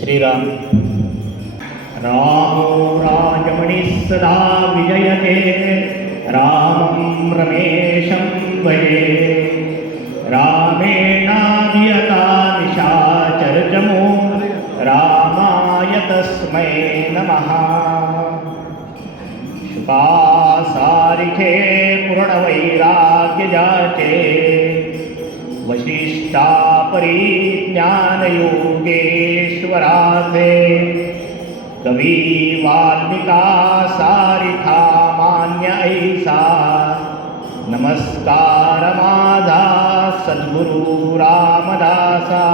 श्रीराम. रामो राजमणिः सदा विजयते, रामं रमेशं भजे. रामेणाभियता निशाचरजमो, रामाय तस्मै नमः. शुकासारिखे पूर्णवैराग्यजाचे, वशिष्ठा परिज्ञानयोगेश्वरासे. कवी वाल्मिका सारिखा मान्य ऐसा, नमस्कार माझा सद्गुरु रामदासा.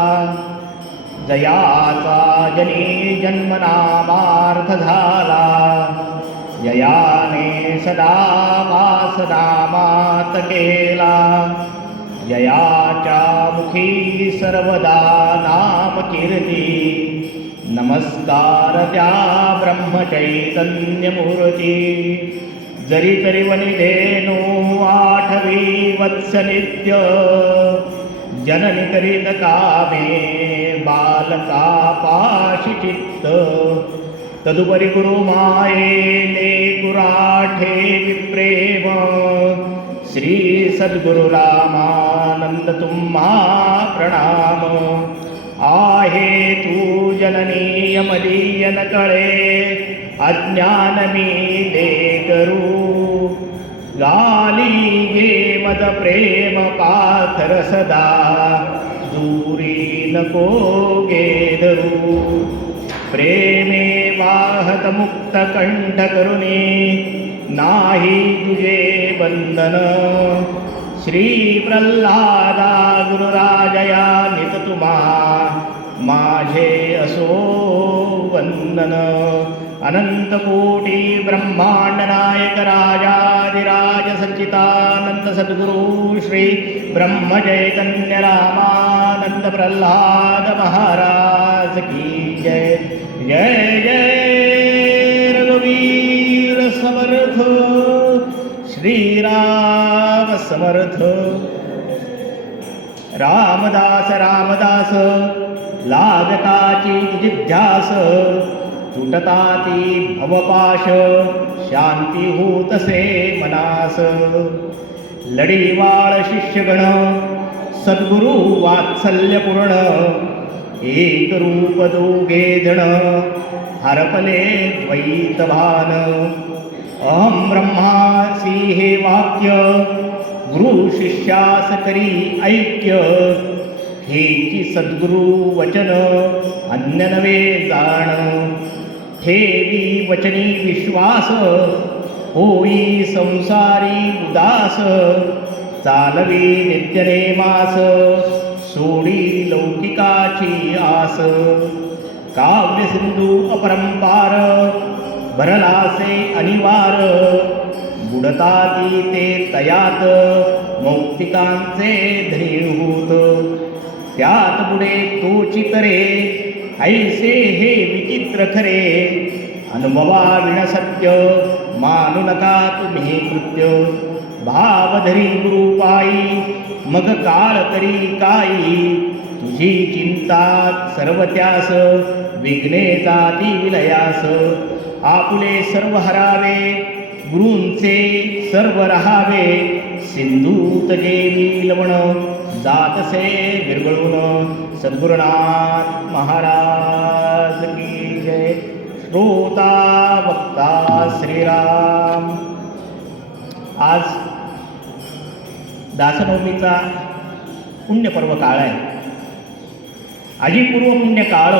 जयाचा जनी जन्मनामार्थ झाला, जयाने सदा वासनामात केला. जयाच्या मुखी सर्वदा नाम कीर्ती, नमस्कार त्या ब्रह्मचैतन्यमूर्ती. जरी तरी वनिधेनो आठवी वत्स नित्य, जननी करीत कामे बालका पाशी चित्त. तदुपरी गुरुमायेने गुराठे विप्रेम, श्री सद्गुरु रामानंद तुम्हा प्रणाम. आहे तू जननीय मदीयन कळे, अज्ञान मी दे करू. गाली गे मद प्रेम पाथर सदा, दूरी नको गे धरू. प्रेमे वाहत मुक्त कंठ करुणी, नाही तुझे बंधन. श्री प्रल्हादा गुरुराजया नित तुम्हा, माझे असो वंदन. अनंत कोटी ब्रह्मांड नायक राजाधिराज सच्चिदानंद सद्गुरु श्री ब्रह्म चैतन्य रामानंद प्रल्हाद महाराज की जय. जय जय रघुवीर समर्थ, श्रीराम समर्थ. रामदास रामदास लागताची जिज्ञास, तुटताती भवपाश शांती होतसे मनास. लढीवाळ शिष्यगण सद्गुरु वात्सल्यपूर्ण, एक रूप दोघे जण हरपले द्वैतभान. अहं ब्रह्मासी हे वाक्य, गुरु शिष्यास करी ऐक्य. हेची सद्गुरु वचन अन्य नवे जाण. ठेवी वचनी विश्वास, होई संसारी उदास. चालवी नित्यनेमास, सोडी लौकिकाची आस. काव्यसिंधू अपरंपार, भरलासे अनिवार. बुडताती ते तयात, मौक्तिकांचे धनीभूत. त्यात बुडे तोची तरे, ऐसे हे विचित्र खरे. अनुभवा विण सत्य, मानू नका तुम्ही कृत्य. भावधरी गुरुपायी, मग काळ तरी काही. तुझी चिंता सर्व त्यास, विघ्ने जाती विलयास. आपुले सर्व हरावे, गुरूंचे सर्व रहावे. सिंधूत जेवी लवण, जातसे विरघळून. सद्गुरुनाथ महाराज की जय. श्रोता वक्ता श्रीराम. आज दासनवमीचा पुण्यपर्व काळ आहे. आजीपूर्व पुण्य काळ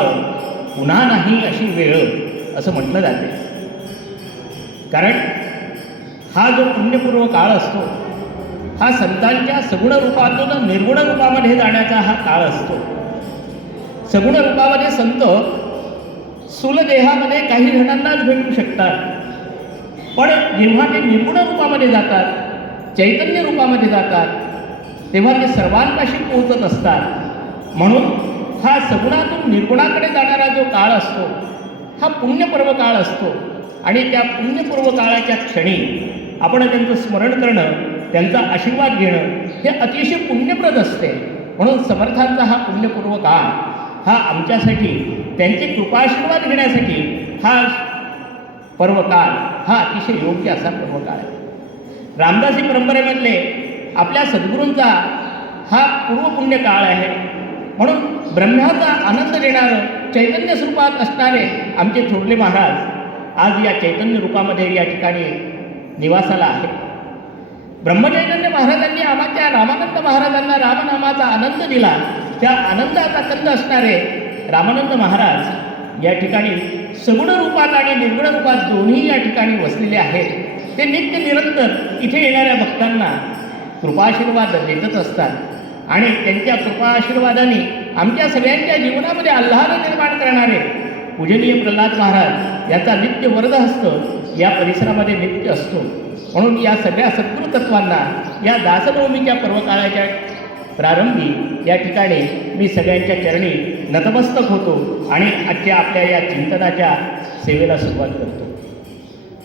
पुन्हा नाही अशी वेळ असं म्हटलं जाते. कारण हा जो पुण्यपूर्व काळ असतो, हा संतांच्या सगुण रूपातून निर्गुण रूपामध्ये जाण्याचा हा काळ असतो. सगुण रूपामध्ये संत स्थूलदेहामध्ये काही जणांनाच भेटू शकतात, पण जेव्हा ते निर्गुण रूपामध्ये जातात, चैतन्य रूपामध्ये जातात, तेव्हा ते सर्वांपाशी पोहोचत असतात. म्हणून हा सगुणातून निर्गुणाकडे जाणारा जो काळ असतो, हा पुण्यपर्व काळ असतो. आणि त्या पुण्यपूर्व काळाच्या क्षणी आपण त्यांचं स्मरण करणं, त्यांचा आशीर्वाद घेणं हे अतिशय पुण्यप्रद असते. म्हणून समर्थांचा हा पुण्यपूर्व काळ हा आमच्यासाठी त्यांचे कृपाशीर्वाद घेण्यासाठी हा पर्वकाळ हा अतिशय योग्य असा पर्वकाळ आहे. रामदासी परंपरेमधले आपल्या सद्गुरूंचा हा पूर्वपुण्य काळ आहे. म्हणून ब्रह्माचा आनंद देणारं चैतन्य स्वरूपात असणारे आमचे थोरले महाराज आज या चैतन्य रूपामध्ये या ठिकाणी निवासाला आहे. ब्रह्मचैतन्य महाराजांनी आम्हाला रामानंद महाराजांना रामनामाचा आनंद दिला. त्या आनंदाचा कंद असणारे रामानंद महाराज या ठिकाणी सगुण रूपात आणि निर्गुण रूपात दोन्ही या ठिकाणी वसलेले आहेत. ते नित्य निरंतर इथे येणाऱ्या भक्तांना कृपाशीर्वाद देतच असतात आणि त्यांच्या कृपाशीर्वादाने आमच्या सगळ्यांच्या जीवनामध्ये आल्हाद निर्माण करणारे पूजनीय प्रल्हाद महाराज याचा नित्य वरदहस्त या परिसरामध्ये नित्य असतो. म्हणून या सगळ्या सद्गुरू तत्वांना या दासनवमीच्या पर्वकाळाच्या प्रारंभी या ठिकाणी मी सगळ्यांच्या चरणी नतमस्तक होतो आणि आजच्या आपल्या या चिंतनाच्या सेवेला सुरुवात करतो.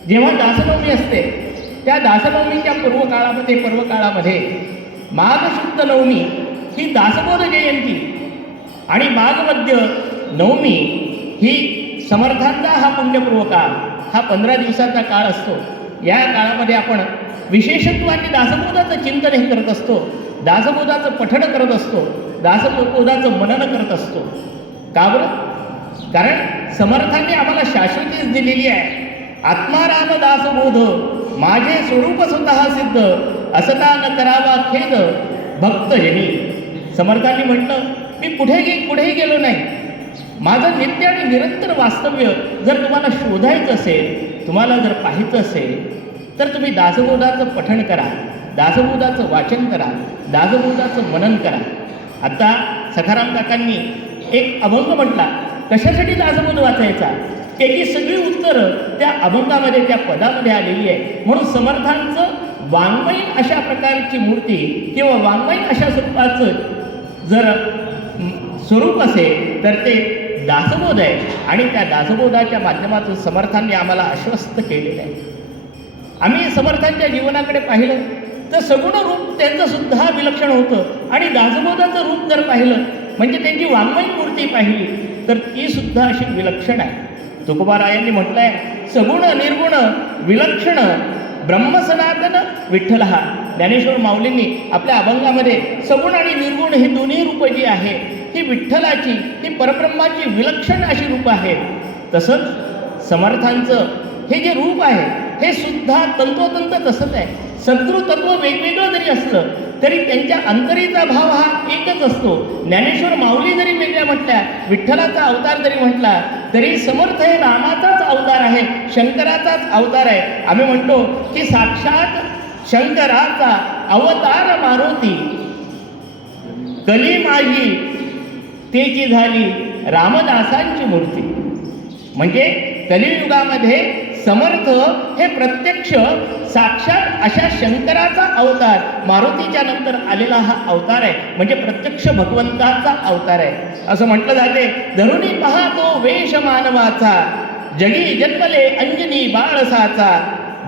जेव्हा दासनवमी असते त्या दासनवमीच्या पर्वकाळामध्ये माघ शुद्ध नवमी ही दासबोध जयंती आणि माघ मध्य नवमी ही समर्थांचा हा पुण्यपूर्व काळ हा 15 दिवसाचा काळ असतो. या काळामध्ये आपण विशेषत्वाने दासबोधाचं चिंतन हे करत असतो, दासबोधाचं पठण करत असतो, दासबोधाचं मनन करत असतो. का बरं? कारण समर्थांनी आम्हाला शाश्वतीच दिलेली आहे. आत्माराम दासबोध माझे स्वरूप स्वतः सिद्ध असता न करावा खेद भक्तजनी. समर्थांनी म्हटलं मी कुठेही गेलो नाही. माझं नित्य आणि निरंतर वास्तव्य जर तुम्हाला शोधायचं असेल, तुम्हाला जर पाहायचं असेल तर तुम्ही दासबोधाचं पठण करा, दासबोधाचं वाचन करा, दासबोधाचं मनन करा. आता सखाराम काकांनी एक अभंग म्हटला, कशासाठी दासबोध वाचायचा? त्याची सगळी उत्तरं त्या अभंगामध्ये त्या पदामध्ये आलेली आहे. म्हणून समर्थांचं वाङ्मयीन अशा प्रकारची मूर्ती किंवा वाङ्मयीन अशा स्वरूपाचं जर स्वरूप असेल तर ते दासबोध आहे आणि त्या दासबोधाच्या माध्यमातून समर्थांनी आम्हाला आश्वस्त केलेलं आहे. आम्ही समर्थांच्या जीवनाकडे पाहिलं तर सगुण रूप त्यांचं सुद्धा विलक्षण होतं आणि दासबोधाचं रूप जर पाहिलं म्हणजे त्यांची वाङ्मयीन मूर्ती पाहिली तर ती सुद्धा अशी विलक्षण आहे. तुकोबारायांनी म्हटलं आहे सगुण निर्गुण विलक्षण ब्रह्मसनातन विठ्ठल. हा ज्ञानेश्वर माऊलींनी आपल्या अभंगामध्ये सगुण आणि निर्गुण हे दोन्ही रूपं जी आहे ही विठ्ठलाची ही परब्रह्माची विलक्षण अशी रूपं आहेत. तसंच समर्थांचं हे जे रूप आहे हे सुद्धा तंतोतंत तसंच आहे. सद्गुरू तत्व वेगवेगळं जरी असलं तरी त्यांच्या अंतरीचा भाव हा एकच असतो. ज्ञानेश्वर माऊली जरी वेगळ्या म्हटल्या, विठ्ठलाचा अवतार जरी म्हटला तरी समर्थ हे रामाचाच अवतार आहे, शंकराचाच अवतार आहे. आम्ही म्हणतो की साक्षात शंकराचा अवतार मारुती कली माझी तेची झाली रामदासांची मूर्ती. म्हणजे कलियुगामध्ये समर्थ हे प्रत्यक्ष साक्षात अशा शंकराचा अवतार, मारुतीच्या नंतर आलेला हा अवतार आहे. म्हणजे प्रत्यक्ष भगवंताचा अवतार आहे. असं म्हटलं जाते धरुणी पाहतो वेश मानवाचा जगी जन्मले अंजनी बाळसाचा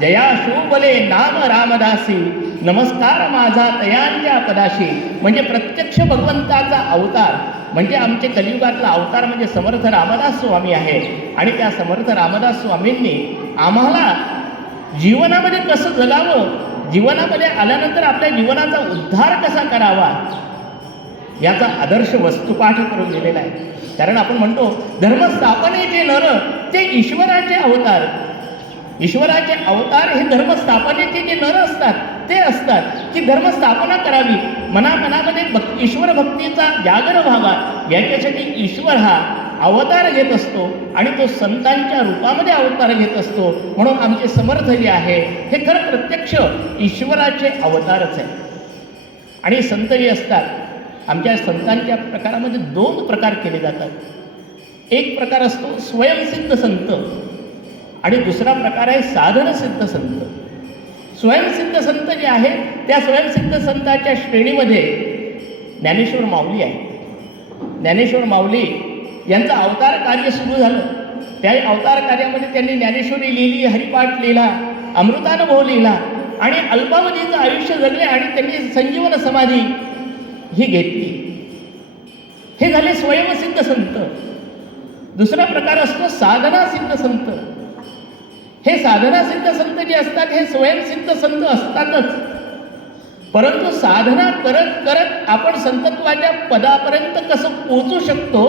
जया शोभले नाम रामदासी नमस्कार माझा तयांच्या पदाशी. म्हणजे प्रत्यक्ष भगवंताचा अवतार म्हणजे आमचे कलियुगातला अवतार म्हणजे समर्थ रामदास स्वामी आहे. आणि त्या समर्थ रामदास स्वामींनी आम्हाला जीवनामध्ये कसं जगावं, जीवनामध्ये आल्यानंतर आपल्या जीवनाचा उद्धार कसा करावा याचा आदर्श वस्तुपाठ करून दिलेला आहे. कारण आपण म्हणतो धर्मस्थापनेचे नर ते ईश्वराचे अवतार. ईश्वराचे अवतार हे धर्मस्थापनेचे जे नर असतात ते असतात की धर्मस्थापना करावी, मनामध्ये ईश्वर भक्तीचा जागर व्हावा याच्यासाठी ईश्वर हा अवतार घेत असतो आणि तो संतांच्या रूपामध्ये अवतार घेत असतो. म्हणून आमचे समर्थ जे आहे हे खरं प्रत्यक्ष ईश्वराचे अवतारच आहे. आणि संत जे असतात आमच्या संतांच्या प्रकारामध्ये 2 प्रकार केले जातात. एक प्रकार असतो स्वयंसिद्ध संत आणि दुसरा प्रकार आहे साधनसिद्ध संत. स्वयंसिद्ध संत जे आहेत त्या स्वयंसिद्ध संतांच्या श्रेणीमध्ये ज्ञानेश्वर माऊली आहे. ज्ञानेश्वर माऊली यांचं अवतार कार्य सुरू झालं. त्या अवतार कार्यामध्ये त्यांनी ज्ञानेश्वरी लिहिली, हरिपाठ लिहिला, अमृतानुभव लिहिला आणि अल्पावधीचं आयुष्य जगले आणि त्यांनी संजीवन समाधी ही घेतली. हे झाले स्वयंसिद्ध संत. दुसरा प्रकार असतो साधना सिद्ध संत. हे साधना सिद्ध संत जे असतात हे स्वयंसिद्ध संत असतातच, परंतु साधना करत करत आपण संतत्वाच्या पदापर्यंत कसं पोहोचू शकतो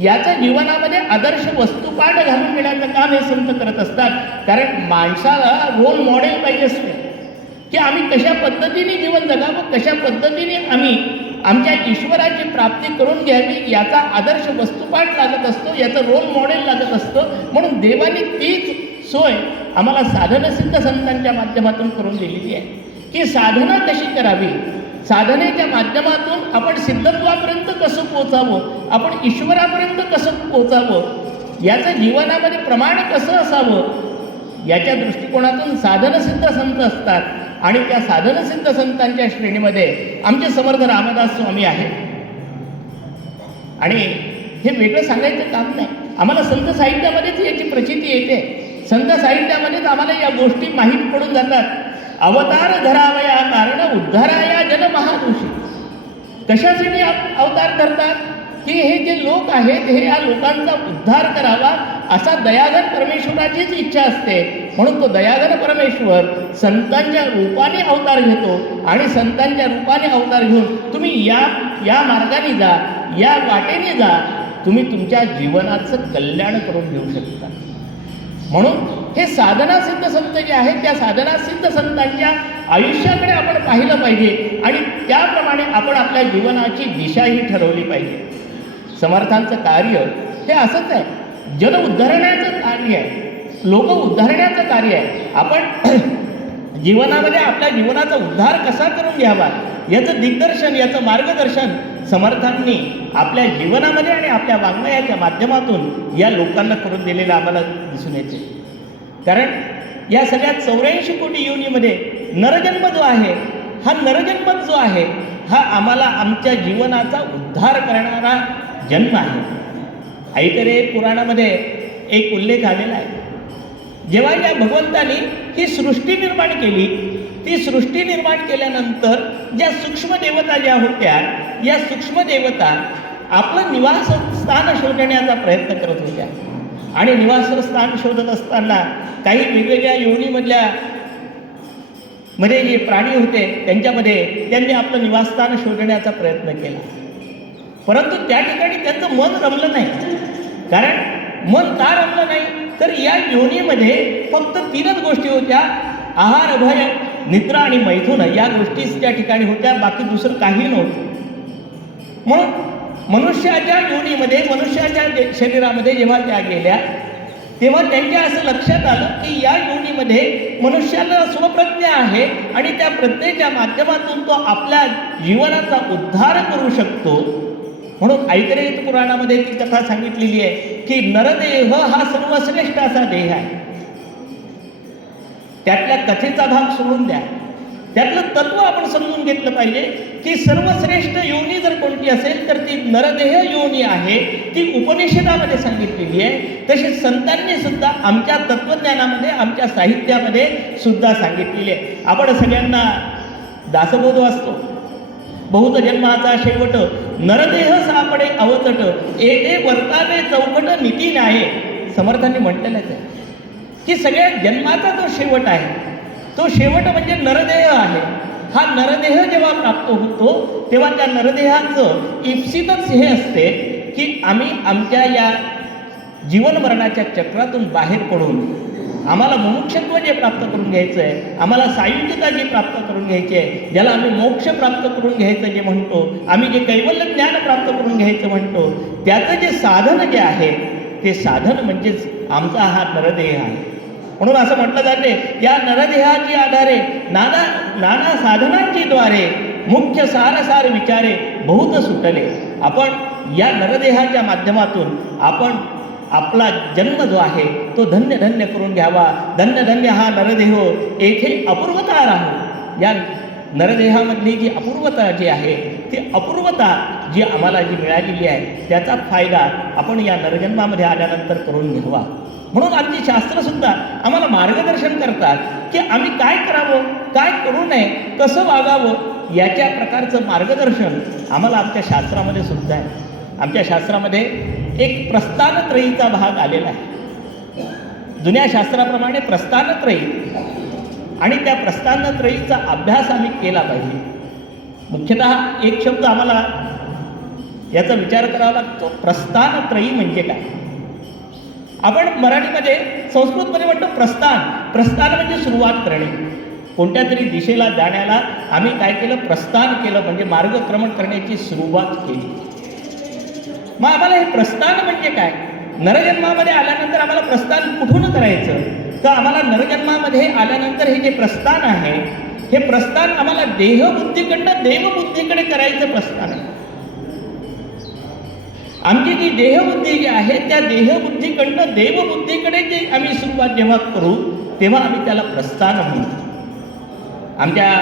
याचं जीवनामध्ये आदर्श वस्तुपाठ घालून देण्याचं काम हे संत करत असतात. कारण माणसाला रोल मॉडेल पाहिजे असते की आम्ही कशा पद्धतीने जीवन जगावं, कशा पद्धतीने आम्ही आमच्या ईश्वराची प्राप्ती करून घ्यावी याचा आदर्श वस्तुपाठ लागत असतो, याचं रोल मॉडेल लागत असतं. म्हणून देवाने तीच सोय आम्हाला साधनसिद्ध संतांच्या माध्यमातून करून दिलेली आहे की साधना कशी करावी, साधनेच्या माध्यमातून आपण सिद्धत्वापर्यंत कसं पोचावं, आपण ईश्वरापर्यंत कसं पोचावं, याचं जीवनामध्ये प्रमाण कसं असावं याच्या दृष्टिकोनातून साधनसिद्ध संत असतात. आणि त्या साधनसिद्ध संतांच्या श्रेणीमध्ये आमचे समर्थ रामदास स्वामी आहेत. आणि हे वेगळं सांगायचं काम नाही, आम्हाला संत साहित्यामध्येच याची प्रचिती येते. संत साहित्यामध्येच आम्हाला या गोष्टी माहीत पडून जातात. अवतार धरावया कारण उद्धाराया जन महादोषी. कशासाठी अवतार धरतात की हे जे लोक आहेत हे या लोकांचा उद्धार करावा असा दयाघन परमेश्वराचीच इच्छा असते. म्हणून तो दयाघन परमेश्वर संतांच्या रूपाने अवतार घेतो आणि संतांच्या रूपाने अवतार घेऊन तुम्ही या मार्गाने जा, या वाटेने जा, तुम्ही तुमच्या जीवनाचं कल्याण करून घेऊ शकता. म्हणून हे साधनासिद्ध संत जे आहेत त्या साधनासिद्ध संतांच्या आयुष्याकडे आपण पाहिलं पाहिजे आणि त्याप्रमाणे आपण आपल्या जीवनाची दिशाही ठरवली पाहिजे. समर्थांचं कार्य हे असंच आहे, जन उद्धारण्याचं कार्य आहे, लोक उद्धारण्याचं कार्य आहे. आपण जीवनामध्ये आपल्या जीवनाचा उद्धार कसा करून घ्यावा याचं दिग्दर्शन, याचं मार्गदर्शन समर्थांनी आपल्या जीवनामध्ये आणि आपल्या वाङ्मयाच्या माध्यमातून या लोकांना करून दिलेलं आम्हाला दिसून येते. कारण या सगळ्या 84 कोटी योनीमध्ये नरजन्म जो आहे, हा नरजन्म जो आहे हा आम्हाला आमच्या जीवनाचा उद्धार करणारा जन्म आहे. ऐतरेय पुराणामध्ये एक उल्लेख आलेला आहे, जेव्हा या भगवंतानी ही सृष्टी निर्माण केली, ती सृष्टी निर्माण केल्यानंतर ज्या सूक्ष्म देवता ज्या होत्या, या सूक्ष्म देवता आपलं निवासस्थान शोधण्याचा प्रयत्न करत होत्या. आणि निवासस्थान शोधत असताना काही वेगवेगळ्या योनीमधल्या जे प्राणी होते त्यांच्यामध्ये त्यांनी आपलं निवासस्थान शोधण्याचा प्रयत्न केला, परंतु त्या ठिकाणी त्यांचं मन रमलं नाही. कारण मन का रमलं नाही तर या योनीमध्ये फक्त 3च गोष्टी होत्या, आहार, भय, निद्रा आणि मैथुन या गोष्टीच त्या ठिकाणी होत्या, बाकी दुसरं काही नव्हतं. म्हणून मनुष्याच्या योनीमध्ये, मनुष्याच्या शरीरामध्ये जेव्हा त्या गेल्या तेव्हा त्यांच्या असं लक्षात आलं की या योनीमध्ये मनुष्याला स्वप्रज्ञा आहे आणि त्या प्रज्ञेच्या माध्यमातून तो आपल्या जीवनाचा उद्धार करू शकतो. म्हणून ऐतरेय पुराणामध्ये ती कथा सांगितलेली आहे की नरदेह हा सर्वश्रेष्ठ असा देह आहे. त्यातल्या कथेचा भाग सोडून द्या, त्यातलं तत्व आपण समजून घेतलं पाहिजे की सर्वश्रेष्ठ योनी जर कोणती असेल तर ती नरदेह योनी आहे. ती उपनिषदामध्ये सांगितलेली आहे, तसेच संतांनी सुद्धा आमच्या तत्वज्ञानामध्ये, आमच्या साहित्यामध्ये सुद्धा सांगितलेली आहे. आपण सगळ्यांना दासबोध वाचतो, बहुत जन्माचा शेवट नरदेह सापडे अवचट, येथे वर्तावे चौकट नीती नाही. समर्थांनी म्हटलेलंच आहे की सगळ्या जन्माचा जो शेवट आहे तो शेवट म्हणजे नरदेह आहे. हा नरदेह जेव्हा प्राप्त होतो तेव्हा त्या नरदेहाचं इप्सितच हे असते की आम्ही आमच्या या जीवन मरणाच्या चक्रातून बाहेर पडून आम्हाला मुमुक्षत्व जे प्राप्त करून घ्यायचं आहे, आम्हाला सायुज्यता जी प्राप्त करून घ्यायची आहे, ज्याला आम्ही मोक्ष प्राप्त करून घ्यायचं जे म्हणतो, आम्ही जे कैवल्य ज्ञान प्राप्त करून घ्यायचं म्हणतो, त्याचं जे साधन जे आहे ते साधन म्हणजेच आमचा हा नरदेह आहे. म्हणून असं म्हटलं जाते, या नरदेहाची आधारे नाना साधनांची द्वारे मुख्य सार विचारे बहुत सुटले. आपण या नरदेहाच्या माध्यमातून आपण आपला जन्म जो आहे तो धन्य धन्य करून घ्यावा. धन्य धन्य हा नरदेह, येथे अपूर्वता राहू. या नरदेहामधली जी अपूर्वता जी आहे ती अपूर्वता जी आम्हाला जी मिळालेली आहे त्याचा फायदा आपण या नरजन्मामध्ये आल्यानंतर करून घ्यावा. म्हणून आमची शास्त्रसुद्धा आम्हाला मार्गदर्शन करतात की आम्ही काय करावं, काय करू नये, कसं वागावं, याच्या प्रकारचं मार्गदर्शन आम्हाला आमच्या शास्त्रामध्ये सुद्धा आहे. आमच्या शास्त्रामध्ये एक प्रस्थानत्रयीचा भाग आलेला आहे. जुन्या शास्त्राप्रमाणे प्रस्थानत्रयी आणि त्या प्रस्थानत्रयीचा अभ्यास आम्ही केला पाहिजे. मुख्यतः एक शब्द आम्हाला याचा विचार करावा लागतो, प्रस्थानत्रयी म्हणजे काय. आपण मराठीमध्ये संस्कृतमध्ये म्हणतो प्रस्थान. प्रस्थान म्हणजे सुरुवात करणे. कोणत्या तरी दिशेला जाण्याला आम्ही काय केलं, प्रस्थान केलं, म्हणजे मार्गक्रमण करण्याची सुरुवात केली. मग आम्हाला हे प्रस्थान म्हणजे काय. नरजन्मामध्ये आल्यानंतर आम्हाला प्रस्थान कुठून करायचं, तर आम्हाला नरजन्मामध्ये आल्यानंतर हे जे प्रस्थान आहे, हे प्रस्थान आम्हाला देहबुद्धीकडनं देवबुद्धीकडे करायचं प्रस्थान आहे. आमची जी देहबुद्धी जी आहे त्या देहबुद्धीकडनं देवबुद्धीकडे जी आम्ही सुरुवात जेव्हा करू तेव्हा आम्ही त्याला प्रस्थान म्हणू. आमच्या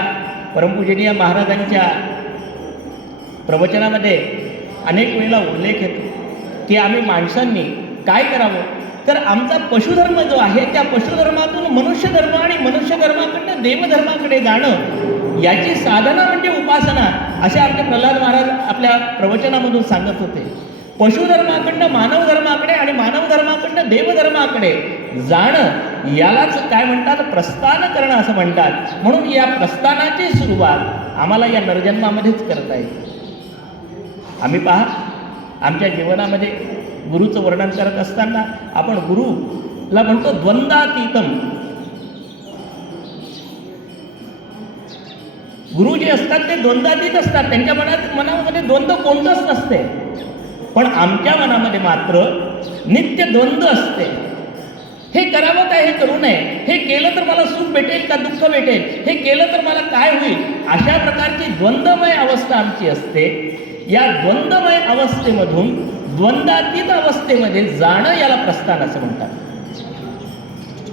परमपूजनीय महाराजांच्या प्रवचनामध्ये अनेक वेळेला उल्लेख येतो की आम्ही माणसांनी काय करावं, तर आमचा पशुधर्म जो आहे त्या पशुधर्मातून मनुष्यधर्म आणि मनुष्यधर्माकडनं देवधर्माकडे जाणं, याची साधना म्हणजे उपासना, असे आमचे प्रल्हाद महाराज आपल्या प्रवचनामधून सांगत होते. पशुधर्माकडनं मानवधर्माकडे आणि मानवधर्माकडनं देवधर्माकडे जाणं, यालाच काय म्हणतात, प्रस्थान करणं असं म्हणतात. म्हणून या प्रस्थानाची सुरुवात आम्हाला या नरजन्मामध्येच करता येते. आम्ही पहा, आमच्या जीवनामध्ये गुरुचं वर्णन करत असताना आपण गुरुला म्हणतो द्वंद्वातीतम. गुरु जे असतात ते द्वंद्वातीत असतात. त्यांच्या मनामध्ये द्वंद्व कोणतंच नसते. पण आमच्या मनामध्ये मात्र नित्य द्वंद्व असते. हे करावं काय, हे करू नये, हे केलं तर मला सुख भेटेल का दुःख भेटेल, हे केलं तर मला काय होईल, अशा प्रकारची द्वंद्वमय अवस्था आमची असते. या द्वंद्वमय अवस्थेमधून द्वंद्वातीत अवस्थेमध्ये जाणं याला प्रस्थान असं म्हणतात.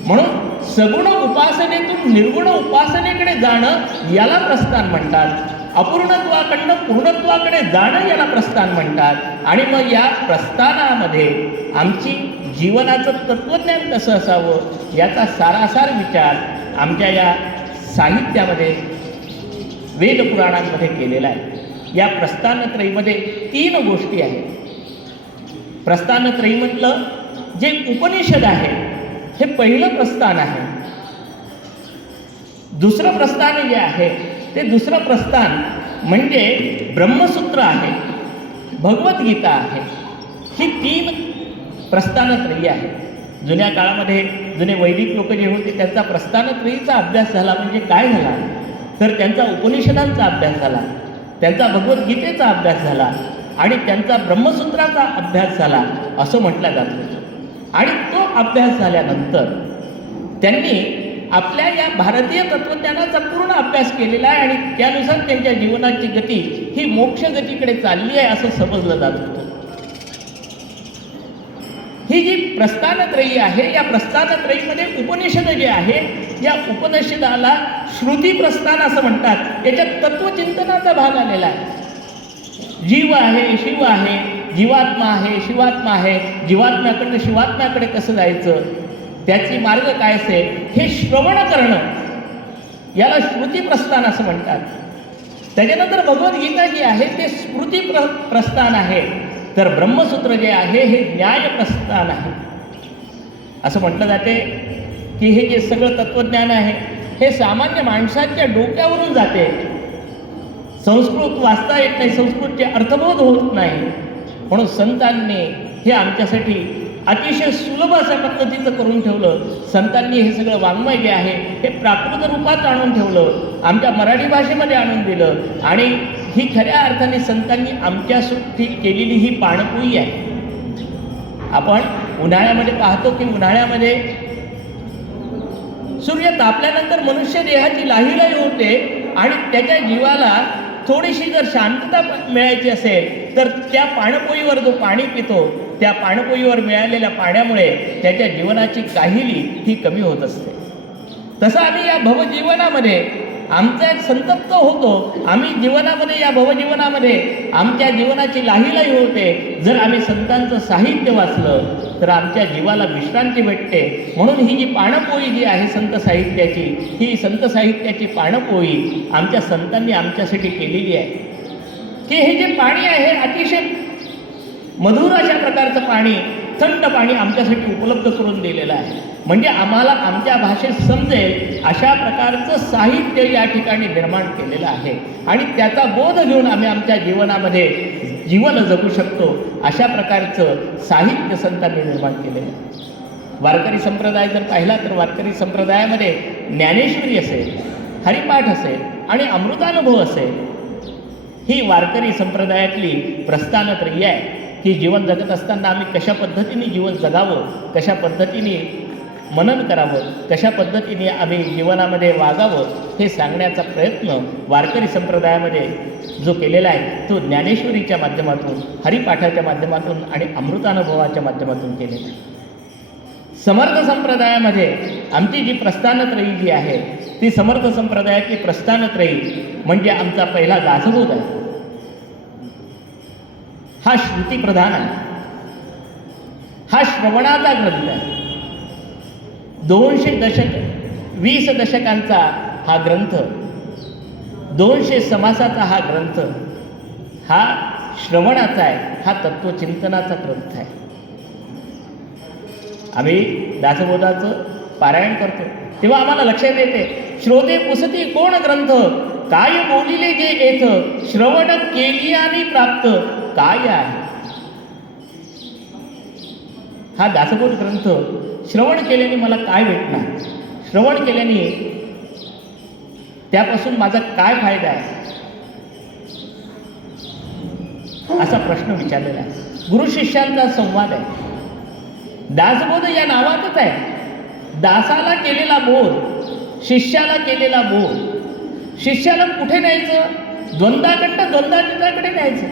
म्हणून सगुण उपासनेतून निर्गुण उपासनेकडे जाणं याला प्रस्थान म्हणतात. अपूर्णत्वाकडनं पूर्णत्वाकडे जाणं याला प्रस्थान म्हणतात. आणि मग या प्रस्थानामध्ये आमची जीवनाचं तत्त्वज्ञान कसं असावं याचा सारासार विचार आमच्या या साहित्यामध्ये वेदपुराणांमध्ये केलेला आहे. या प्रस्थानत्रयीमध्ये 3 गोष्टी आहेत. प्रस्थानत्रयीमधलं जे उपनिषद आहे हे पहिलं प्रस्थान आहे. दुसरं प्रस्थान जे आहे ते दुसरं प्रस्थान म्हणजे ब्रह्मसूत्र आहे, भगवद्गीता आहे. ही 3 प्रस्थानत्रयी आहे. जुन्या काळामध्ये जुने वैदिक लोक जे होते त्यांचा प्रस्थानत्रयीचा अभ्यास झाला म्हणजे काय झाला, तर त्यांचा उपनिषदांचा अभ्यास झाला, त्यांचा भगवद्गीतेचा अभ्यास झाला आणि त्यांचा ब्रह्मसूत्राचा अभ्यास झाला असं म्हटलं जातं. आणि तो अभ्यास झाल्यानंतर त्यांनी आपल्या या भारतीय तत्त्वज्ञानाचा पूर्ण अभ्यास केलेला आहे आणि त्यानुसार त्यांच्या जीवनाची गती ही मोक्षगतीकडे चालली आहे असं समजलं जात होतं. ही जी प्रस्थानत्रयी आहे, या प्रस्थानत्रयीमध्ये उपनिषद जे आहे, या उपनिषदाला श्रुती प्रस्थान असं म्हणतात. याच्यात तत्वचिंतनाचा भाग आलेला आहे. जीव आहे, शिव आहे, जीवात्मा आहे, शिवात्मा आहे, जीवात्म्याकडनं शिवात्म्याकडे कसं जायचं, त्याची मार्ग काय असेल हे श्रवण करणं याला श्रुती प्रस्थान असं म्हणतात. त्याच्यानंतर भगवद्गीता जी आहे ते स्मृती प्रस्थान आहे. तर ब्रह्मसूत्र जे आहे हे न्याय प्रस्थान आहे. असं म्हटलं जाते की हे जे सगळं तत्त्वज्ञान आहे हे सामान्य माणसाच्या डोक्यावरून जाते. संस्कृत वाचता येत नाही, संस्कृतचे अर्थबोध होत नाही. म्हणून संतांनी हे आमच्यासाठी अतिशय सुलभ अशा पद्धतीचं करून ठेवलं. संतांनी हे सगळं वाङ्मय जे आहे हे प्राकृत रूपात आणून ठेवलं, आमच्या मराठी भाषेमध्ये आणून दिलं. आणि ही खऱ्या अर्थाने संतांनी आमच्यासाठी केलेली ही पाणपोई आहे. आपण उन्हाळ्यामध्ये पाहतो की उन्हाळ्यामध्ये सूर्य तापल्यानंतर मनुष्य देहाची लाहीलाही होते आणि त्याच्या जीवाला थोडीशी जर शांतता मिळायची असेल तर त्या पाणपोईवर जो पाणी पितो त्या पाणपोईवर मिळालेल्या पाण्यामुळे त्याच्या जीवनाची काहिली ही कमी होत असते. तसं आम्ही या भवजीवनामध्ये आमचा एक संतप्त होतो. आम्ही जीवनामध्ये या भवजीवनामध्ये आमच्या जीवनाची लाहीलाही होते. जर आम्ही संतांचं साहित्य वाचलं तर आमच्या जीवाला विश्रांती भेटते. म्हणून ही जी पाणपोई जी आहे संत साहित्याची, ही संत साहित्याची पाणपोई आमच्या संतांनी आमच्यासाठी केलेली आहे. की हे जे पाणी आहे अतिशय मधुर अशा प्रकारचं पाणी, थंड पाणी आमच्यासाठी उपलब्ध करून दिलेलं आहे. म्हणजे आम्हाला आमच्या भाषेत समजेल अशा प्रकारचं साहित्य या ठिकाणी निर्माण केलेलं आहे आणि त्याचा बोध घेऊन आम्ही आमच्या जीवनामध्ये जीवन जगू शकतो अशा प्रकारचं साहित्य संतांनी निर्माण केलेलं आहे. वारकरी संप्रदाय जर पाहिला तर वारकरी संप्रदायामध्ये ज्ञानेश्वरी असेल, हरिपाठ असेल आणि अमृतानुभव असेल, ही वारकरी संप्रदायातली प्रस्थानत्रयी आहे की जीवन जगत असताना आम्ही कशा पद्धतीने जीवन जगावं, कशा पद्धतीने मनन करावं, कशा पद्धतीने आम्ही जीवनामध्ये वागावं हे सांगण्याचा प्रयत्न वारकरी संप्रदायामध्ये जो केलेला आहे तो ज्ञानेश्वरीच्या माध्यमातून, हरिपाठाच्या माध्यमातून आणि अमृतानुभवाच्या माध्यमातून केलेला आहे. समर्थ संप्रदायामध्ये आमची जी प्रस्थानत्रयी जी आहे ती समर्थ संप्रदायाची प्रस्थानत्रयी म्हणजे आमचा पहिला दासबोध आहे. हा श्रुतिप्रधान आहे, हा श्रवणाचा ग्रंथ आहे. 20 दशकांचा हा ग्रंथ, 200 समासाचा हा ग्रंथ, हा श्रवणाचा आहे, हा तत्वचिंतनाचा ग्रंथ आहे. आम्ही दासबोधाचं पारायण करतो तेव्हा आम्हाला लक्षात येते, श्रोते पुसती कोण ग्रंथ, काय बोलिले जे येथ, श्रवण केली आणि प्राप्त काय आहे. हा दासबोध ग्रंथ श्रवण केल्याने मला काय भेटणार, श्रवण केल्याने त्यापासून माझा काय फायदा आहे, असा प्रश्न विचारलेला आहे. गुरु शिष्यांचा संवाद आहे. दासबोध या नावातच आहे. दासाला केलेला बोध, शिष्याला केलेला बोध. शिष्याला कुठे न्यायचं, द्वंद्वाकडे न्यायचं.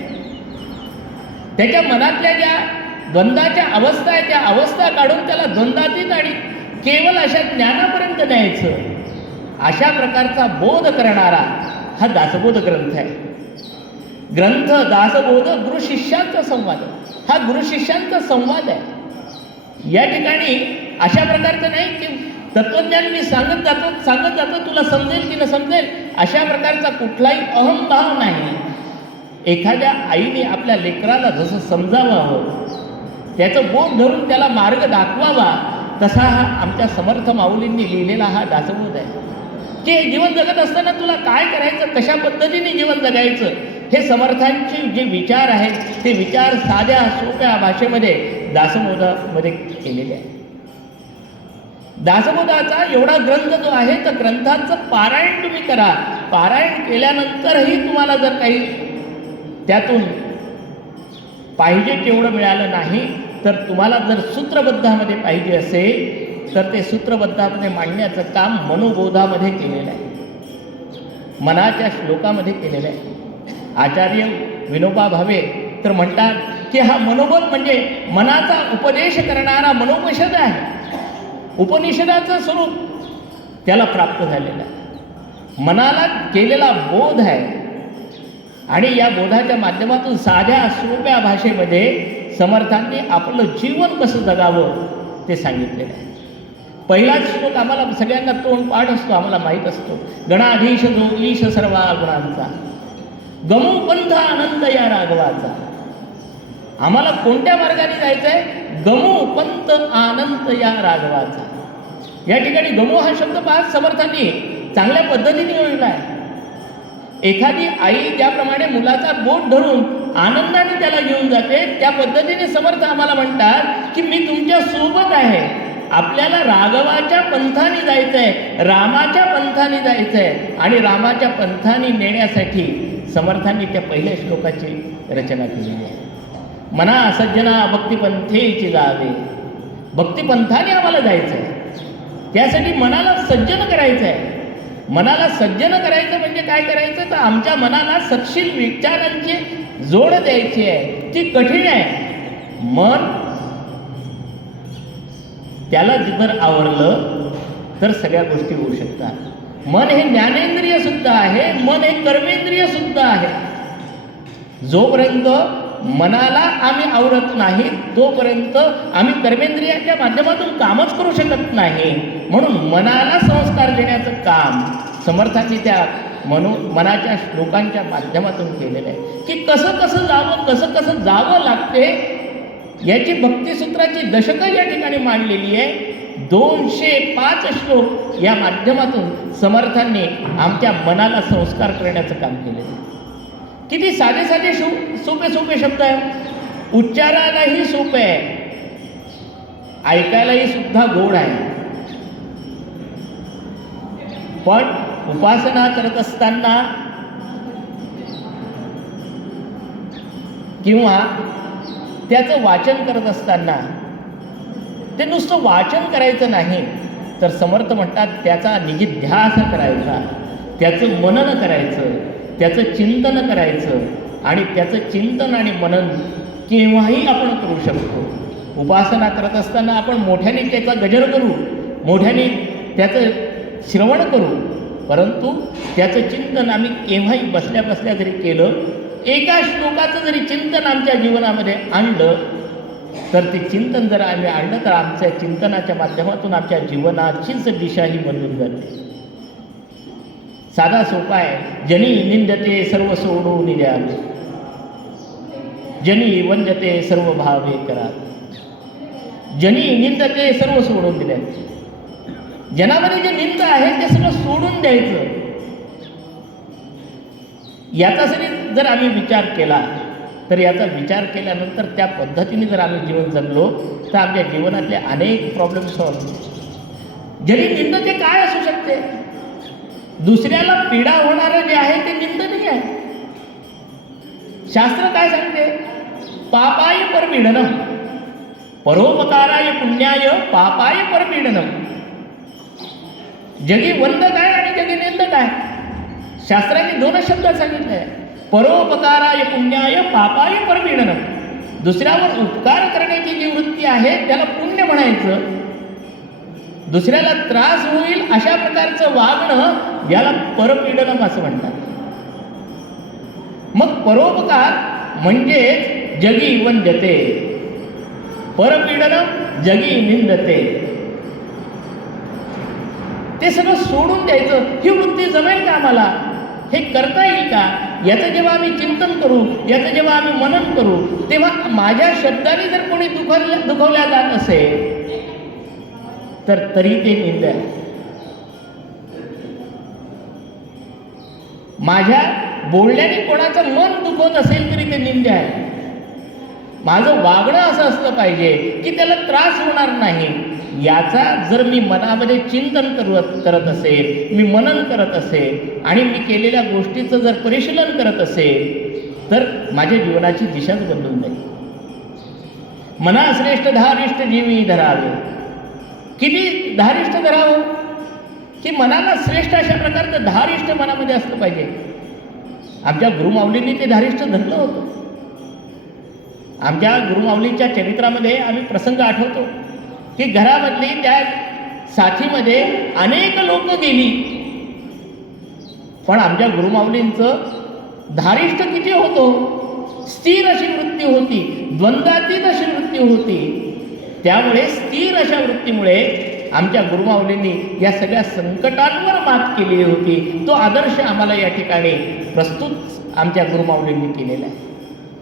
त्याच्या मनातल्या ज्या द्वंद्वाच्या अवस्था आहे त्या अवस्था काढून त्याला द्वंद्वातीत आणि केवळ अशा ज्ञानापर्यंत न्यायचं. अशा प्रकारचा बोध करणारा हा दासबोध ग्रंथ आहे. ग्रंथ दासबोध गुरु शिष्यांचा संवाद, हा गुरु शिष्यांचा संवाद आहे. या ठिकाणी अशा प्रकारचं नाही की तत्वज्ञान मी सांगत जातो तुला समजेल की न समजेल अशा प्रकारचा कुठलाही अहंभाव नाही. एखाद्या आईने आपल्या लेकराला जसं समजावं हवं, त्याचं बोध धरून त्याला मार्ग दाखवावा, तसा हा आमच्या समर्थ माऊलींनी लिहिलेला हा दासबोध आहे की जीवन जगत असताना तुला काय करायचं, कशा पद्धतीने जीवन जगायचं, हे समर्थांचे जे विचार आहेत ते विचार साध्या सोप्या भाषेमध्ये दासबोधामध्ये केलेले आहे. दासबोधाचा एवढा ग्रंथ जो आहे तर ग्रंथाचं पारायण तुम्ही करा. पारायण केल्यानंतरही तुम्हाला जर काही त्यातून पाहिजे तेवढं मिळालं नाही तर तुम्हाला जर सूत्रबद्धामध्ये पाहिजे असेल तर ते सूत्रबद्धामध्ये मांडण्याचं काम मनोबोधामध्ये केलेलं आहे, मनाच्या श्लोकामध्ये केलेलं आहे. आचार्य विनोबा भावे तर म्हणतात की हा मनोबोध म्हणजे मनाचा उपदेश करणारा मनोपनिषद आहे. उपनिषदाचं स्वरूप त्याला प्राप्त झालेलं आहे, मनाला केलेला बोध आहे. आणि या बोधाच्या माध्यमातून साध्या सोप्या भाषेमध्ये समर्थांनी आपलं जीवन कसं जगावं ते सांगितलेलं आहे. पहिलाच श्लोक आम्हाला सगळ्यांना तोंडपाठ असतो, आम्हाला माहीत असतो. गणाधीश जो ईश सर्वा गुणांचा, गमू पंथ आनंद या राघवाचा. आम्हाला कोणत्या मार्गाने जायचं आहे, गमू पंथ आनंद या राघवाचा. या ठिकाणी गमू हा शब्द पाच समर्थांनी चांगल्या पद्धतीने ओळखला आहे. एखादी आई ज्याप्रमाणे मुलाचा बोट धरून आनंदाने त्याला घेऊन जाते त्या पद्धतीने समर्थ आम्हाला म्हणतात की मी तुमच्या सोबत आहे. आपल्याला राघवाच्या पंथाने जायचं आहे, रामाच्या पंथाने जायचं आहे. आणि रामाच्या पंथाने नेण्यासाठी समर्थांनी त्या पहिल्या श्लोकाची रचना केलेली आहे. मना सज्जना भक्तिपंथेची जावे. भक्तिपंथाने आम्हाला जायचं आहे, त्यासाठी मनाला सज्जन करायचं आहे. मनाला सज्जन करायचं म्हणजे काय करायचं तर आमच्या मनाला सत्शील विचारांची जोड द्यायची आहे. ती कठीण आहे. मन त्याला जर आवरलं तर सगळ्या गोष्टी होऊ शकतात. मन हे ज्ञानेंद्रिय सुद्धा आहे, मन हे कर्मेंद्रिय सुद्धा आहे. जोपर्यंत मनाला आम्ही आवरत नाही तोपर्यंत आम्ही कर्मेंद्रियाच्या माध्यमातून कामच करू शकत नाही. म्हणून मनाला संस्कार देण्याचं काम समर्थांनी त्या म्हणून मनाच्या श्लोकांच्या माध्यमातून केलेलं आहे की कसं कसं जावं, कसं कसं जावं लागते याची भक्तिसूत्राची दशकं या ठिकाणी मांडलेली आहे. 205 श्लोक या माध्यमातून समर्थांनी आमच्या मनाला संस्कार करण्याचं काम केलेलं आहे. किती साधे साधे सोपे सोपे शब्द आहे, उच्चारायलाही सोपे आहे, ऐकायलाही सुद्धा गोड आहे. पण उपासना करत असताना किंवा त्याचं वाचन करत असताना ते नुसतं वाचन करायचं नाही, तर समर्थ म्हणतात त्याचा निधिध्यास करायचा, त्याचं मनन करायचं, त्याचं चिंतन करायचं. आणि त्याचं चिंतन आणि मनन केव्हाही आपण करू शकतो. उपासना करत असताना आपण मोठ्याने त्याचा गजर करू, मोठ्याने त्याचं श्रवण करू, परंतु त्याचं चिंतन आम्ही केव्हाही बसल्या बसल्या जरी केलं, एका श्लोकाचं जरी चिंतन आमच्या जीवनामध्ये आणलं, तर ते चिंतन जर आम्ही आणलं तर आमच्या चिंतनाच्या माध्यमातून आमच्या जीवनाचीच दिशाही बदलून जाते. साधा सोपा आहे. जनी निंदते सर्व सोडून द्यावे, जनी वंदते सर्व भावे करा. जनी निंदते सर्व सोडून दिल्याचे, जनामध्ये जे निंद आहे ते सगळं सोडून द्यायचं. याचा जर आम्ही विचार केला, तर याचा विचार केल्यानंतर त्या पद्धतीने जर आम्ही जीवन जगलो तर आमच्या जीवनातले अनेक प्रॉब्लेम सॉल्व्ह होतील. जरी निंद ते काय असू शकते, दुसऱ्याला पीडा होणारं जे आहे ते निंद नाही आहे. शास्त्र काय सांगते, पापाय परपीडनम, परोपकाराय पुण्याय पापाय परपीडनम. जगी वंद काय आणि जगी निंद काय, शास्त्राने 2 शब्दात सांगितले आहे. परोपकाराय पुण्याय पापाय परपीडनम. दुसऱ्यावर उपकार करण्याची जी वृत्ती आहे त्याला पुण्य म्हणायचं, दुसऱ्याला त्रास होईल अशा प्रकारचं वागणं याला परपीडनम असं म्हणतात. मग परोपकार म्हणजेच जगी वंद्यते, परपीडनम जगी निंदते. ते सगळं सोडून द्यायचं. ही वृत्ती जमेल का आम्हाला, हे करता येईल का, याचं जेव्हा आम्ही चिंतन करू, याचं जेव्हा आम्ही मनन करू, तेव्हा माझ्या शब्दाने जर कोणी दुखवल्या जात असेल तर तरी ते निंदा आहे. माझ्या बोलण्याने कोणाचं मन दुखवत असेल तरी ते निंदा आहे. माझं वागणं असं असलं पाहिजे की त्याला त्रास होणार नाही. याचा जर मी मनामध्ये चिंतन करत असेल, मी मनन करत असेल आणि मी केलेल्या गोष्टीचं जर परिशीलन करत असेल तर माझ्या जीवनाची दिशाच बदलून जाईल. मना श्रेष्ठ धारिष्ठ जीवी धरावे. किती धारिष्ठ धरावं की मनाला श्रेष्ठ अशा प्रकारचं धारिष्ठ मनामध्ये असलं पाहिजे. आमच्या गुरुमाऊलींनी ते धारिष्ठ धरलं होतं. आमच्या गुरुमाऊलींच्या चरित्रामध्ये आम्ही प्रसंग आठवतो की घरामधली त्या साथीमध्ये अनेक लोक गेली, पण आमच्या गुरुमाऊलींचं धारिष्ठ किती होतं, स्थिर अशी वृत्ती होती, द्वंद्वातीत अशी वृत्ती होती. त्यामुळे स्थिर अशा वृत्तीमुळे आमच्या गुरुमाऊलींनी या सगळ्या संकटांवर मात केली होती. तो आदर्श आम्हाला या ठिकाणी प्रस्तुत आमच्या गुरुमाऊलींनी केलेला आहे.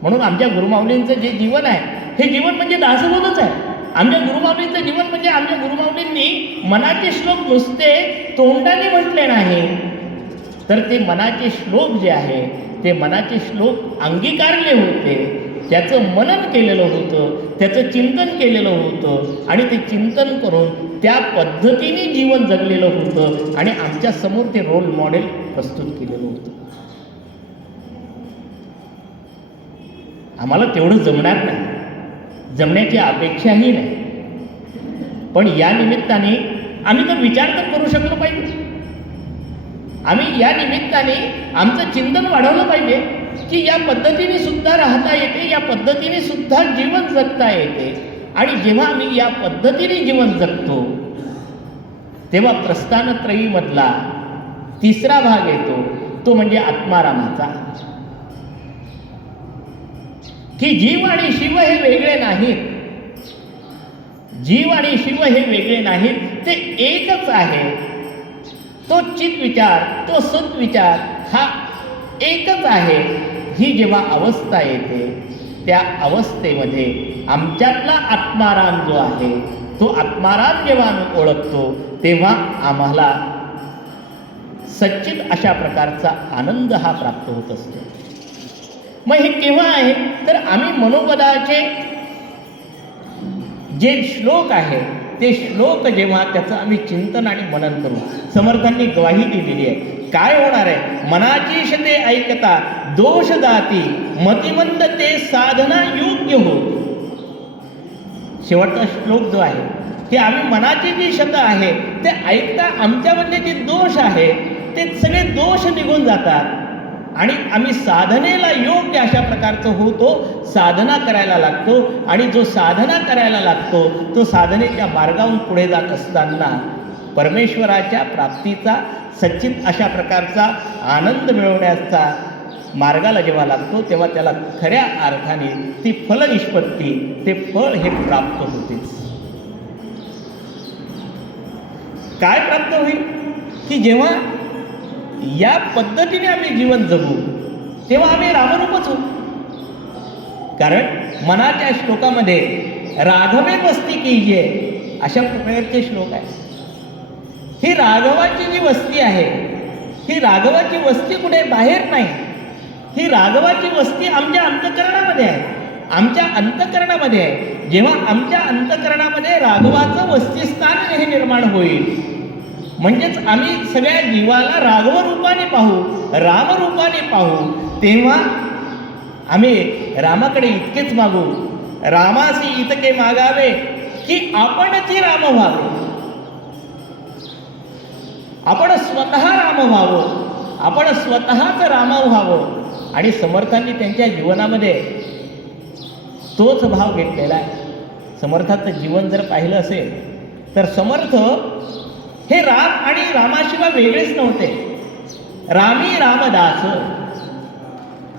म्हणून आमच्या गुरुमाऊलींचं जे जीवन आहे हे जीवन म्हणजे दासबोधच आहे. आमच्या गुरुमाऊलींचं जीवन म्हणजे आमच्या गुरुमाऊलींनी मनाचे श्लोक नुसते तोंडाने म्हटले नाही, तर ते मनाचे श्लोक जे आहे ते मनाचे श्लोक अंगीकारले होते, त्याचं मनन केलेलं होतं, त्याचं चिंतन केलेलं होतं आणि ते चिंतन करून त्या पद्धतीने जीवन जगलेलं होतं आणि आमच्या समोर ते रोल मॉडेल प्रस्तुत केलेलं होतं. आम्हाला तेवढं जमणार नाही, जमण्याची अपेक्षाही नाही, पण या निमित्ताने आम्ही तर विचार तर करू शकलो पाहिजे. आम्ही या निमित्ताने आमचं चिंतन वाढवलं पाहिजे की या पद्धतीने सुद्धा राहता येते, या पद्धतीने सुद्धा जीवन जगता येते. आणि जेव्हा आम्ही या पद्धतीने जीवन जगतो तेव्हा प्रस्थानत्रयीमधला 3रा भाग येतो, तो म्हणजे आत्मारामाचा. की जीव आणि शिव हे वेगळे नाहीत, जीव आणि शिव हे वेगळे नाहीत, ते एकच आहे. तो चित विचार, तो सद्विचार हा एकच आहे. ही जेव्हा अवस्था येते त्या अवस्थेमध्ये आमच्यातला आत्माराम जो आहे तो आत्माराम जेव्हा आम्ही ओळखतो तेव्हा आम्हाला सच्चित अशा प्रकारचा आनंद हा प्राप्त होत असतो. मग हे केव्हा आहे तर आम्ही मनोपदाचे जे श्लोक आहे ते श्लोक जेव्हा त्याचं आम्ही चिंतन आणि मनन करू. समर्थांनी ग्वाही दिलेली आहे. काय होणार आहे? मनाची शते ऐकता दोष दाती मतिमंद ते साधना योग्य हो. शेवटचा श्लोक जो आहे की आम्ही मनाची जी शत आहे ते ऐकता आमच्यामधले जे दोष आहे ते सगळे दोष निघून जातात आणि आम्ही साधनेला योग्य अशा प्रकारचं होतो. साधना करायला लागतो आणि जो साधना करायला लागतो तो साधनेच्या मार्गावरून पुढे जात असताना परमेश्वराच्या प्राप्तीचा सच्चित अशा प्रकारचा आनंद मिळवण्याचा मार्गाला जेव्हा लागतो तेव्हा त्याला खऱ्या अर्थाने ती फलनिष्पत्ती, ते फळ हे प्राप्त होतेच. काय प्राप्त होईल की जेव्हा या पद्धतीने आम्ही जीवन जगू तेव्हा आम्ही रामरूपच होऊ. कारण मनाच्या श्लोकामध्ये राघवे वस्ती कीजिये अशा प्रकारचे श्लोक आहे. ही राघवाची जी वस्ती आहे ही राघवाची वस्ती कुठे बाहेर नाही. ही राघवाची वस्ती आमच्या अंतःकरणामध्ये आहे. आमच्या अंतःकरणामध्ये आहे. जेव्हा आमच्या अंतःकरणामध्ये राघवाचं वस्तीस्थान हे निर्माण होईल म्हणजेच आम्ही सगळ्या जीवाला राघव रूपाने पाहू, रामरूपाने पाहू, तेव्हा आम्ही रामाकडे इतकेच मागू. रामासी इतके मागावे की आपणची राम व्हावे. आपण स्वतः राम व्हावं, आपण स्वतःच राम व्हावं. आणि समर्थांनी त्यांच्या जीवनामध्ये तोच भाव घेतलेला आहे. समर्थाचं जीवन जर पाहिलं असेल तर समर्थ हे राम आणि रामाशिवाय वेगळेच नव्हते. रामी रामदास,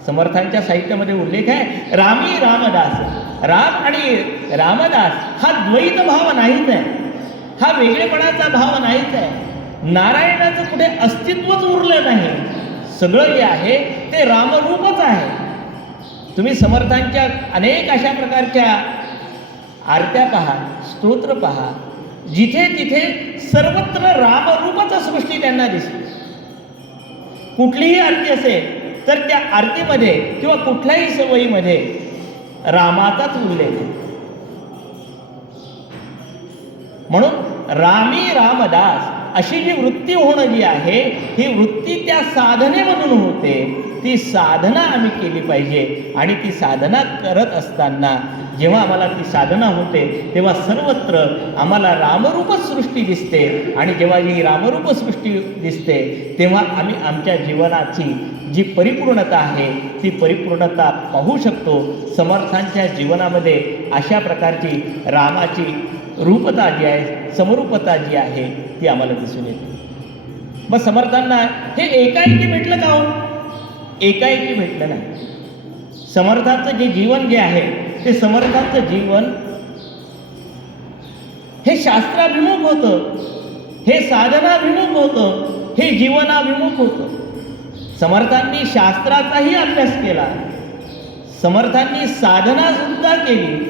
समर्थांच्या साहित्यामध्ये उल्लेख आहे रामी रामदास. राम आणि रामदास हा द्वैत भाव नाहीच आहे, हा वेगळेपणाचा भाव नाहीच आहे. नारायणाचं कुठे अस्तित्वच उरलं नाही. सगळं जे आहे ते रामरूपच आहे. तुम्ही समर्थांच्या अनेक अशा प्रकारच्या आरत्या पहा, स्तोत्र पहा, जिथे तिथे सर्वत्र रामरूपच सृष्टी त्यांना दिसते. कुठलीही आरती असेल तर त्या आरतीमध्ये किंवा कुठल्याही सवयीमध्ये रामाचाच उल्लेख आहे. म्हणून रामी रामदास अशी जी वृत्ती होणं जी आहे ही वृत्ती त्या साधनेमधून होते. ती साधना आम्ही केली पाहिजे आणि ती साधना करत असताना जेव्हा आम्हाला ती साधना होते तेव्हा सर्वत्र आम्हाला रामरूपच सृष्टी दिसते. आणि जेव्हा ही रामरूप सृष्टी दिसते तेव्हा आम्ही आमच्या जीवनाची जी परिपूर्णता आहे ती परिपूर्णता पाहू शकतो. समर्थांच्या जीवनामध्ये अशा प्रकारची रामाची रूपता जी आहे, समरूपता जी आहे ती आम्हाला दिसून येते. मग समर्थांना हे एकाएकी भेटलं का हो? एकाएकी भेटलं नाही. समर्थाचं जे जीवन जे आहे ते समर्थाचं जीवन हे शास्त्राभिमुख होतं, हे साधनाभिमुख होतं, हे जीवनाभिमुख होतं. समर्थांनी शास्त्राचाही अभ्यास केला, समर्थांनी साधना सुद्धा केली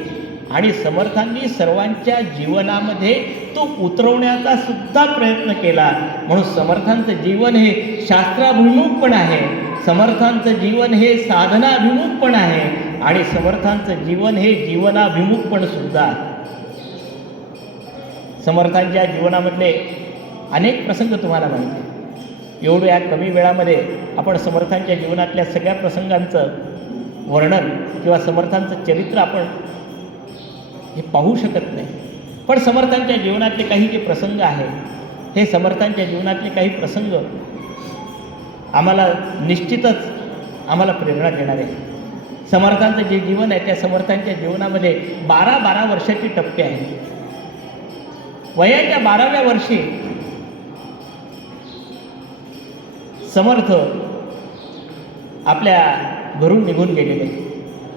आणि समर्थांनी सर्वांच्या जीवनामध्ये तो उतरवण्याचा सुद्धा प्रयत्न केला. म्हणून समर्थांचं जीवन हे शास्त्राभिमुख पण आहे, समर्थांचं जीवन हे साधनाभिमुख पण आहे आणि समर्थांचं जीवन हे जीवनाभिमुख पण सुद्धा आहे. समर्थांच्या जीवनामधले अनेक प्रसंग तुम्हाला माहिती आहे. एवढ्या कमी वेळामध्ये आपण समर्थांच्या जीवनातल्या सगळ्या प्रसंगांचं वर्णन किंवा समर्थांचं चरित्र आपण हे पाहू शकत नाही. पण समर्थांच्या जीवनातले काही जे प्रसंग आहेत हे समर्थांच्या जीवनातले काही प्रसंग आम्हाला निश्चितच आम्हाला प्रेरणा देणारे आहे. समर्थांचं जे जीवन आहे त्या समर्थांच्या जीवनामध्ये 12 वर्षाची टप्पे आहेत. वयाच्या 12व्या वर्षी समर्थ आपल्या घरून निघून गेलेले.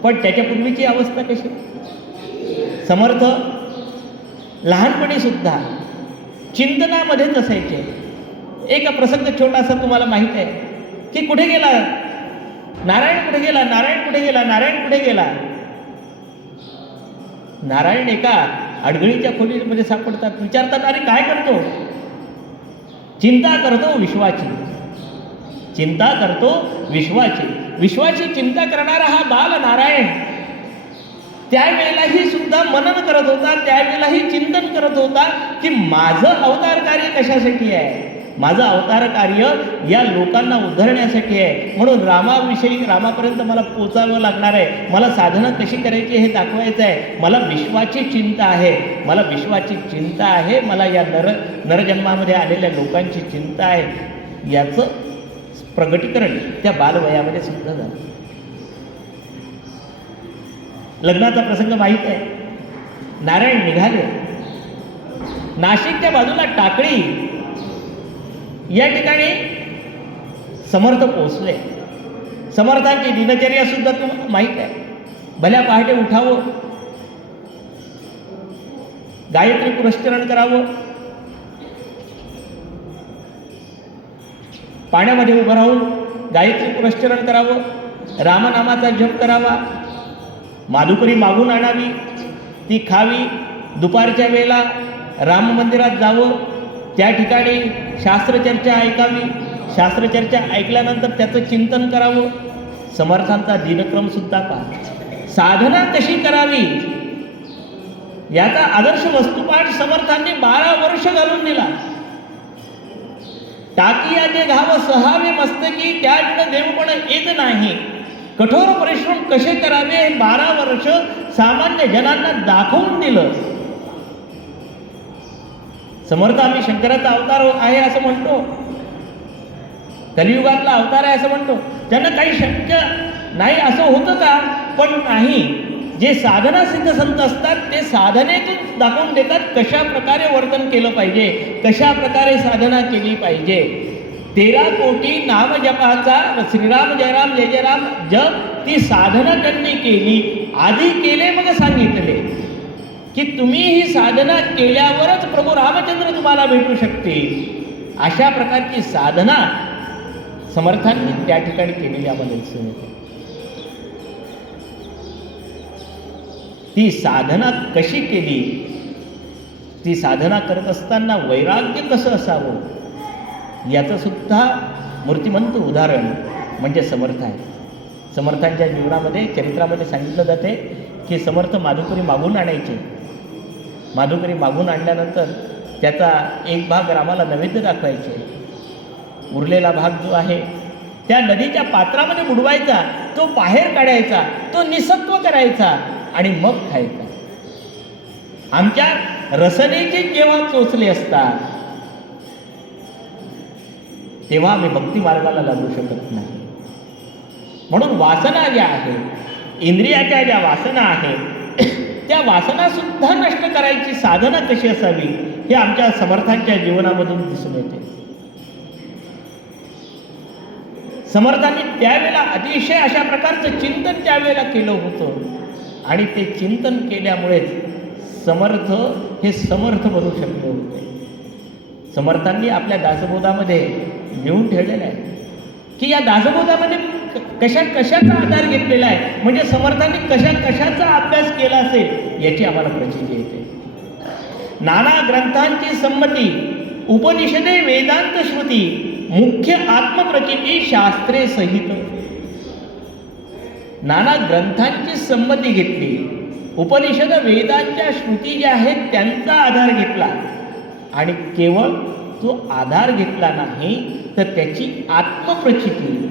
पण त्याच्यापूर्वीची अवस्था कशी? समर्थ लहानपणी सुद्धा चिंतनामध्येच असायचे. एक प्रसंग छोटासा तुम्हाला माहीत आहे की कुठे गेला नारायण, कुठे गेला नारायण, कुठे गेला नारायण, कुठे गेला. नारायण एका अडगळीच्या खोलीमध्ये सापडतात. विचारतात, अरे काय करतो? चिंता करतो विश्वाची, चिंता करतो विश्वाची. विश्वाची चिंता करणारा हा बाल नारायण त्यावेळेलाही सुद्धा मनन करत होता, त्यावेळेलाही चिंतन करत होता की माझं अवतार कार्य कशासाठी आहे. माझं अवतार कार्य या लोकांना उद्धरण्यासाठी आहे. म्हणून रामाविषयी, रामापर्यंत मला पोचावं लागणार आहे. मला साधना कशी करायची हे दाखवायचं आहे. मला विश्वाची चिंता आहे, मला विश्वाची चिंता आहे. मला या नरजन्मामध्ये आलेल्या लोकांची चिंता आहे. याचं प्रगटीकरण त्या बालवयामध्ये सुद्धा झालं. लग्नाचा प्रसंग माहीत आहे. नारायण निघाले. नाशिकच्या बाजूला टाकळी या ठिकाणी समर्थ पोहोचले. समर्थांची दिनचर्या सुद्धा तुम्हाला माहीत आहे. भल्या पहाटे उठावं, गायत्री पुरस्करण करावं, पाण्यामध्ये उभं राहून गायत्री पुरस्करण करावं, रामनामाचा जप करावा, माधुकरी मागून आणावी, ती खावी, दुपारच्या वेळेला राम मंदिरात जावं, त्या ठिकाणी शास्त्रचर्चा ऐकावी, शास्त्रचर्चा ऐकल्यानंतर त्याचं चिंतन करावं. समर्थांचा दिनक्रमसुद्धा पहा. साधना कशी करावी याचा आदर्श वस्तुपाठ समर्थांनी 12 वर्ष घालून दिला. टाकियाचे घाव सहावे मस्तकी, त्याविण देवपण येत नाही. कठोर परिश्रम कसे करावे हे 12 वर्ष सामान्य जनांना दाखवून दिलं. समर्थ आम्ही शंकराचा अवतार आहे असं म्हणतो, कलियुगातला अवतार आहे असं म्हणतो. त्यांना काही शक्य नाही असं होतं का? पण नाही. जे साधना सिद्ध संत असतात ते साधनेतून दाखवून देतात कशा प्रकारे वर्तन केलं पाहिजे, कशा प्रकारे साधना केली पाहिजे. 13 कोटी नाम जपाचा श्रीराम जयराम जय जयराम जप ती साधना त्यांनी केली. आधी केले मग सांगितले की तुम्ही ही साधना केल्यावरच प्रभू रामचंद्र तुम्हाला भेटू शकते. अशा प्रकारची साधना समर्थांनी त्या ठिकाणी केलेली आम्हाला दिसून येते. ती साधना कशी केली, ती साधना करत असताना वैराग्य कसं असावं याचं सुद्धा मूर्तिमंत उदाहरण म्हणजे समर्थ आहे. समर्थांच्या जीवनामध्ये, चरित्रामध्ये सांगितलं जाते की समर्थ माधुकरी मागून आणायचे. माधुकरी मागून आणल्यानंतर त्याचा एक भाग रामाला नैवेद्य दाखवायचे. उरलेला भाग जो आहे त्या नदीच्या पात्रामध्ये बुडवायचा, तो बाहेर काढायचा, तो निसत्व करायचा आणि मग खायचा. आमच्या रसनेचे जेव्हा चोचले असतात तेव्हा आम्ही भक्ती मार्गाला लागू शकत नाही. म्हणून वासना ज्या आहे, इंद्रियाच्या ज्या वासना आहेत त्या वासना सुद्धा नष्ट करायची साधना कशी असावी हे आमच्या समर्थांच्या जीवनामधून दिसून येते. समर्थांनी त्यावेळेला अतिशय अशा प्रकारचं चिंतन त्यावेळेला केलं होतं आणि ते चिंतन केल्यामुळेच समर्थ हे समर्थ बनू शकले होते. समर्थांनी आपल्या दासबोधामध्ये लिहून ठेवलेलं आहे की या दासबोधामध्ये कशाचा आधार घेतलेला आहे, म्हणजे समर्थांनी कशाचा अभ्यास केला असेल याची आम्हाला प्रचिती येते. नाना ग्रंथांची संमती, उपनिषदे वेदांत श्रुती, मुख्य आत्मप्रचिती शास्त्रे सहित. नाना ग्रंथांची संमती घेतली, उपनिषद वेदांच्या श्रुती ज्या आहेत त्यांचा आधार घेतला आणि केवळ तो आधार घेतला नाही तर त्याची आत्मप्रचिती,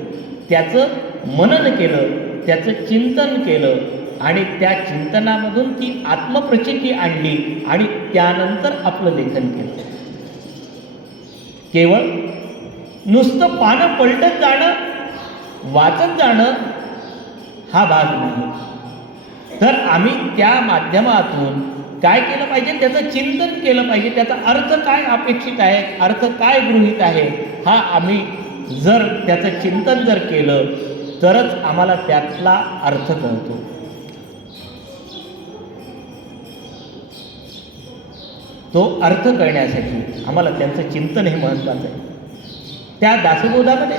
त्याचं मनन केलं, त्याचं चिंतन केलं आणि त्या चिंतनामधून ती आत्मप्रचिती आणली आणि त्यानंतर आपलं लेखन केलं. केवळ नुसतं पानं पलटत जाणं, वाचत जाणं हा भाग नाही. तर आम्ही त्या माध्यमातून काय केलं पाहिजे, त्याचं चिंतन केलं पाहिजे. त्याचा अर्थ काय अपेक्षित आहे, अर्थ काय गृहीत आहे, हा आम्ही जर त्याचं चिंतन जर केलं तरच आम्हाला त्यातला अर्थ कळतो. तो अर्थ कळण्यासाठी आम्हाला त्यांचं चिंतन हे महत्त्वाचं आहे. त्या दासबोधामध्ये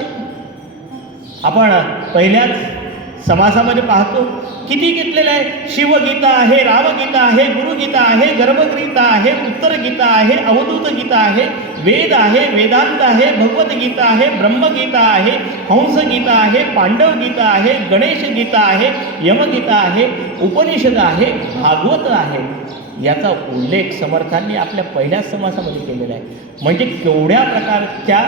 आपण पहिल्याच समासामध्ये पाहतो किती घेतलेलं आहे. शिवगीता आहे, रामगीता आहे, गुरुगीता आहे, गर्भगीता आहे, उत्तरगीता आहे, अवधूत गीता आहे, वेद आहे, वेदांत आहे, भगवद्गीता आहे, ब्रह्मगीता आहे, हंसगीता आहे, पांडव गीता आहे, गणेश गीता आहे, यमगीता आहे, उपनिषद आहे, भागवत आहे. याचा उल्लेख समर्थांनी आपल्या पहिल्याच समासामध्ये केलेला आहे. म्हणजे केवढ्या प्रकारच्या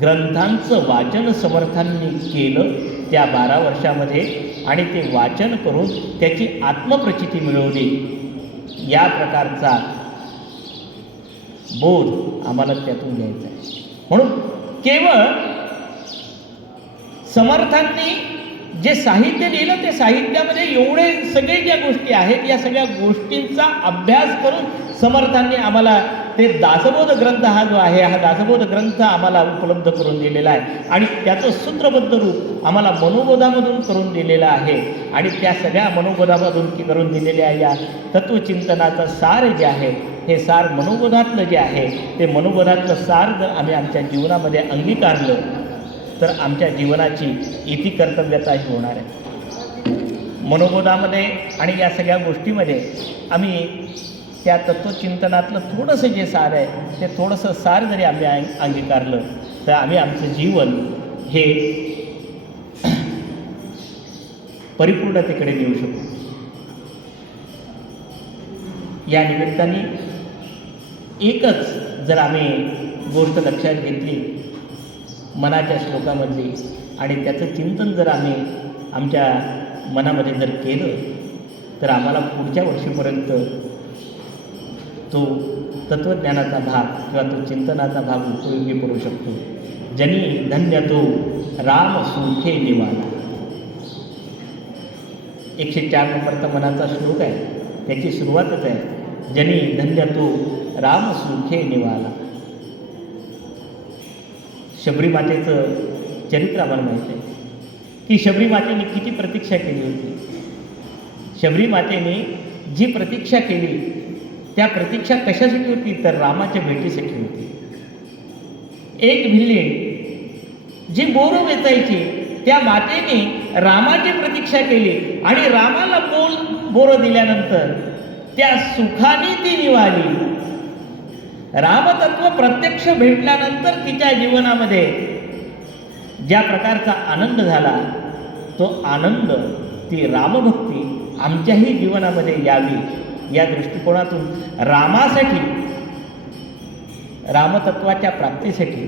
ग्रंथांचं वाचन समर्थांनी केलं त्या 12 वर्षामध्ये आणि ते वाचन करून त्याची आत्मप्रचिती मिळवली. या प्रकारचा बोध आम्हाला त्यातून घ्यायचा आहे. म्हणून केवळ समर्थांनी जे साहित्य लिहिलं ते साहित्यामध्ये एवढे सगळे ज्या गोष्टी आहेत या सगळ्या गोष्टींचा अभ्यास करून समर्थांनी आम्हाला ते दासबोध ग्रंथ हा जो आहे हा दासबोध ग्रंथ आम्हाला उपलब्ध करून दिलेला आहे आणि त्याचं सूत्रबद्ध रूप आम्हाला मनोबोधामधून करून दिलेलं आहे. आणि त्या सगळ्या मनोबोधामधून करून दिलेल्या या तत्त्वचिंतनाचं सार जे आहे हे सार मनोबोधातलं जे आहे ते मनोबोधातलं सार जर आम्ही आमच्या जीवनामध्ये अंगीकारलं तर आमच्या जीवनाची इति कर्तव्यता ही होणार आहे. मनोबोधामध्ये आणि या सगळ्या गोष्टीमध्ये आम्ही त्या तत्त्वचिंतनातलं थोडंसं जे सार आहे ते थोडंसं सार जरी आम्ही अंगीकारलं तर आम्ही आमचं जीवन हे परिपूर्णतेकडे नेऊ शकू. या निमित्ताने एकच जर आम्ही गोष्ट लक्षात घेतली मनाच्या श्लोकामधली आणि त्याचं चिंतन जर आम्ही आमच्या मनामध्ये जर केलं तर आम्हाला पुढच्या वर्षीपर्यंत तो तत्त्वज्ञानाचा भाग किंवा तो चिंतनाचा भाग उपयोगी पडू शकतो. जनी धन्य तो राम सुखे निवाला. 104 नंबरचा मनाचा श्लोक आहे, त्याची सुरुवातच आहे जनी धन्य तो राम सुखे निवाला. शबरी मातेचं चरित्र आम्हाला माहीत आहे की शबरी मातेने किती प्रतीक्षा केली होती. शबरी मातेने जी प्रतीक्षा केली त्या प्रतीक्षा कशासाठी होती तर रामाच्या भेटीसाठी होती. एक भिल्ली जी बोरं वेचायची त्या मातेने रामाची प्रतीक्षा केली आणि रामाला बोरं दिल्यानंतर त्या सुखाने ती निवाली. रामतत्व प्रत्यक्ष भेटल्यानंतर तिच्या जीवनामध्ये ज्या प्रकारचा आनंद झाला तो आनंद ती रामभक्ती आमच्याही जीवनामध्ये यावी या दृष्टिकोनातून रामासाठी रामतत्वाच्या प्राप्तीसाठी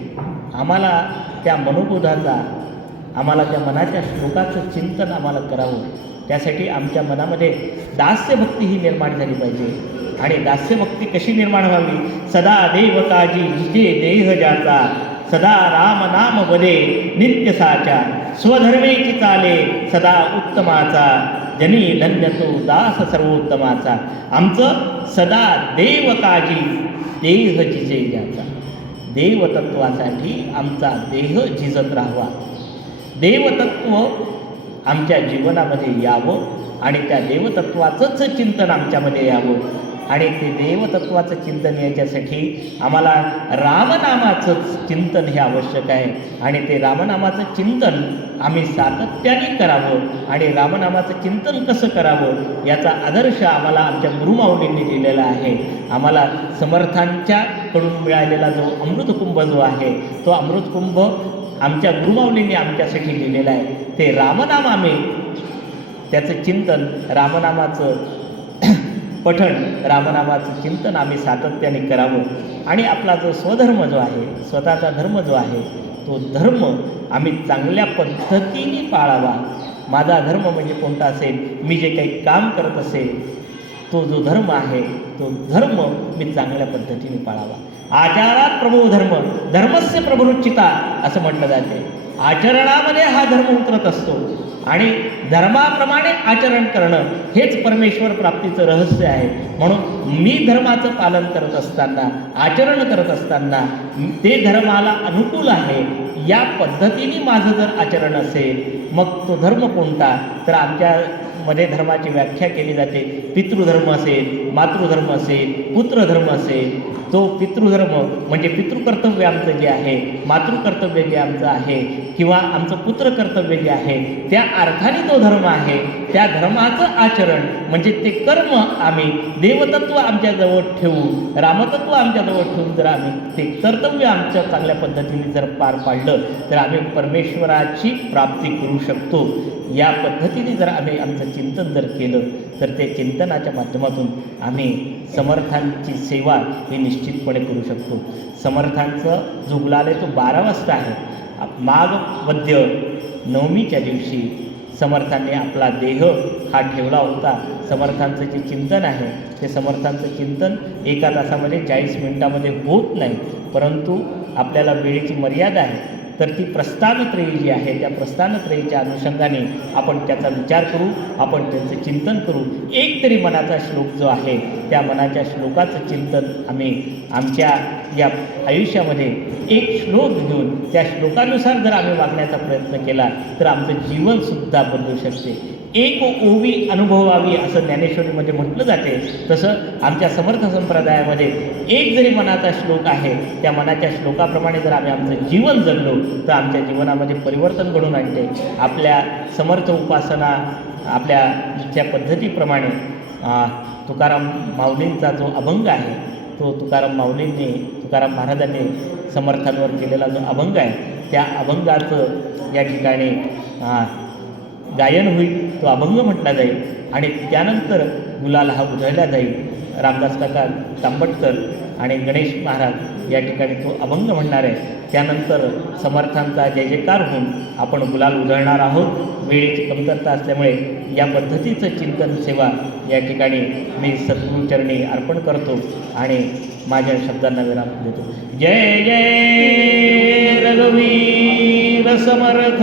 आम्हाला त्या मनोबोधाचा आम्हाला त्या मनाच्या श्लोकाचं चिंतन आम्हाला करावं. त्यासाठी आमच्या मनामध्ये दास्यभक्ती ही निर्माण झाली पाहिजे. आणि दास्यभक्ती कशी निर्माण व्हावी. सदा देव काजी जे देह ज्याचा सदा राम नाम वदे नित्य साचा स्वधर्मेची चाले सदा उत्तमाचा जनी धन्य तो दास सर्वोत्तमाचा. आमचं सदा देव काजी देह जिजे ज्याचा. देवतत्वासाठी आमचा देह झिजत राहावा. देवतत्व आमच्या जीवनामध्ये यावं आणि त्या देवतत्वाचंच चिंतन आमच्यामध्ये यावं. आणि ते देवतत्वाचं चिंतन याच्यासाठी आम्हाला रामनामाचंच चिंतन हे आवश्यक आहे. आणि ते रामनामाचं चिंतन आम्ही सातत्याने करावं. आणि रामनामाचं चिंतन कसं करावं याचा आदर्श आम्हाला आमच्या गुरुमाऊलींनी दिलेला आहे. आम्हाला समर्थांच्याकडून मिळालेला जो अमृतकुंभ जो आहे तो अमृतकुंभ आमच्या गुरुमाऊलींनी आमच्यासाठी दिलेला आहे. ते रामनाम आम्ही त्याचं चिंतन रामनामाचं पठण रामनामाचं चिंतन आम्ही सातत्याने करावं. आणि आपला जो स्वधर्म जो आहे स्वतःचा धर्म जो आहे तो धर्म आम्ही चांगल्या पद्धतीने पाळावा. माझा धर्म म्हणजे कोणता असेल मी जे काही काम करत असेल तो जो धर्म आहे तो धर्म मी चांगल्या पद्धतीने पाळावा. आचारात प्रभो धर्म धर्मस्य प्रभुरुचिता असं म्हटलं जाते. आचरणामध्ये हा धर्म उतरत असतो आणि धर्माप्रमाणे आचरण करणं हेच परमेश्वर प्राप्तीचं रहस्य आहे. म्हणून मी धर्माचं पालन करत असताना आचरण करत असताना ते धर्माला अनुकूल आहे या पद्धतीने माझं जर आचरण असेल मग तो धर्म कोणता तर आमच्या मध्ये धर्माची व्याख्या केली जाते. पितृधर्म असेल, मातृधर्म असेल, पुत्रधर्म असेल. तो पितृधर्म म्हणजे पितृकर्तव्य आमचं जे आहे, मातृकर्तव्य जे आमचं आहे किंवा आमचं पुत्रकर्तव्य जे आहे, त्या अर्थाने तो धर्म आहे. त्या धर्माचं आचरण म्हणजे ते कर्म आम्ही देवतत्व आमच्याजवळ ठेवून, रामतत्व आमच्याजवळ ठेवून जर आम्ही ते कर्तव्य आमच्या चांगल्या पद्धतीने जर पार पाडलं तर आम्ही परमेश्वराची प्राप्ती करू शकतो. या पद्धतीने जर आम्ही आमचं चिंतन जर केलं तर ते चिंतनाच्या माध्यमातून आम्ही समर्थांची सेवा ही निश्चितपणे करू शकतो. समर्थांचं जो गुलाल आहे तो 12 वाजता आहे. माघ वद्य नवमीच्या दिवशी समर्थांनी आपला देह हा ठेवला होता. समर्थांचं जे चिंतन आहे ते समर्थांचं चिंतन 1 तासामध्ये 40 मिनिटामध्ये होत नाही, परंतु आपल्याला वेळेची मर्यादा आहे. तर ती प्रस्थानत्रयी जी आहे त्या प्रस्थानत्रयीच्या अनुषंगाने आपण त्याचा विचार करू, आपण त्यांचं चिंतन करू. एक तरी मनाचा श्लोक जो आहे त्या मनाच्या श्लोकाचं चिंतन आम्ही आमच्या या आयुष्यामध्ये एक श्लोक घेऊन त्या श्लोकानुसार जर आम्ही वागण्याचा प्रयत्न केला तर आमचं जीवनसुद्धा बदलू शकते. एक ओवी अनुभवावी असं ज्ञानेश्वरीमध्ये म्हटलं जाते. तसं आमच्या समर्थ संप्रदायामध्ये एक जरी मनाचा श्लोक आहे त्या मनाच्या श्लोकाप्रमाणे जर आम्ही आमचं जीवन जगलो तर आमच्या जीवनामध्ये परिवर्तन घडून आणते. आपल्या समर्थ उपासना आपल्या ज्या पद्धतीप्रमाणे तुकाराम माऊलींचा जो अभंग आहे तो तुकाराम महाराजांनी समर्थांवर केलेला जो अभंग आहे त्या अभंगाचं या ठिकाणी गायन होईल. तो अभंग म्हटला जाईल आणि त्यानंतर गुलाल हा उधळला जाईल. रामदास काका तांबटकर आणि गणेश महाराज या ठिकाणी तो अभंग म्हणणार आहे. त्यानंतर समर्थांचा जय जयकार होऊन आपण गुलाल उधळणार आहोत. वेळेची कमतरता असल्यामुळे या पद्धतीचं चिंतन सेवा या ठिकाणी मी सद्गुरूचरणी अर्पण करतो आणि माझ्या शब्दांना विराम देतो. जय जय रघुवीर समर्थ.